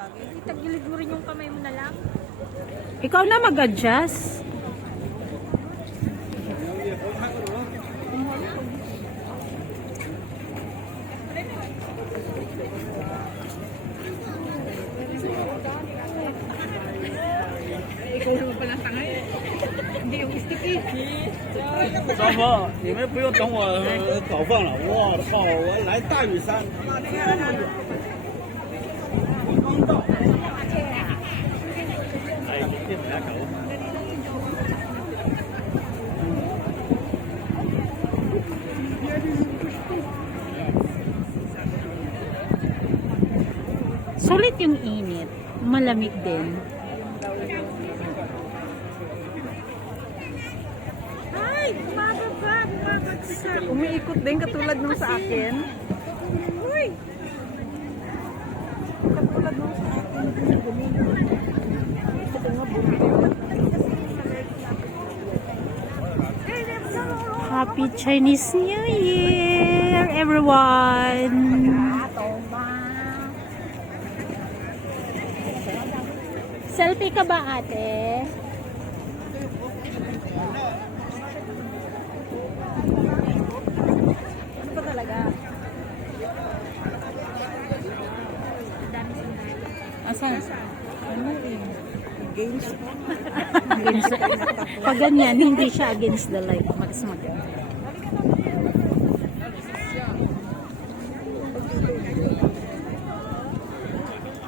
Itagilid mo rin yung kamay mo na lang. Ikaw na mag-adjust. Ikaw naman pala tanga eh. Hindi yung sticky. 师傅，你们不用等我早饭了。我操，我来大屿山。刚到。哎，这没搞。 Sulit yung init. Malamig din. Ay, bumababa, bumabagsak. Umiikot din katulad nung sa akin. Uy! Katulad nung sa akin. Happy Chinese New Year, everyone! Selfie ka ba, ate? Ano ba talaga? Asan? Ano eh? Against. Pag ganyan, hindi siya against the light. Mas maganda.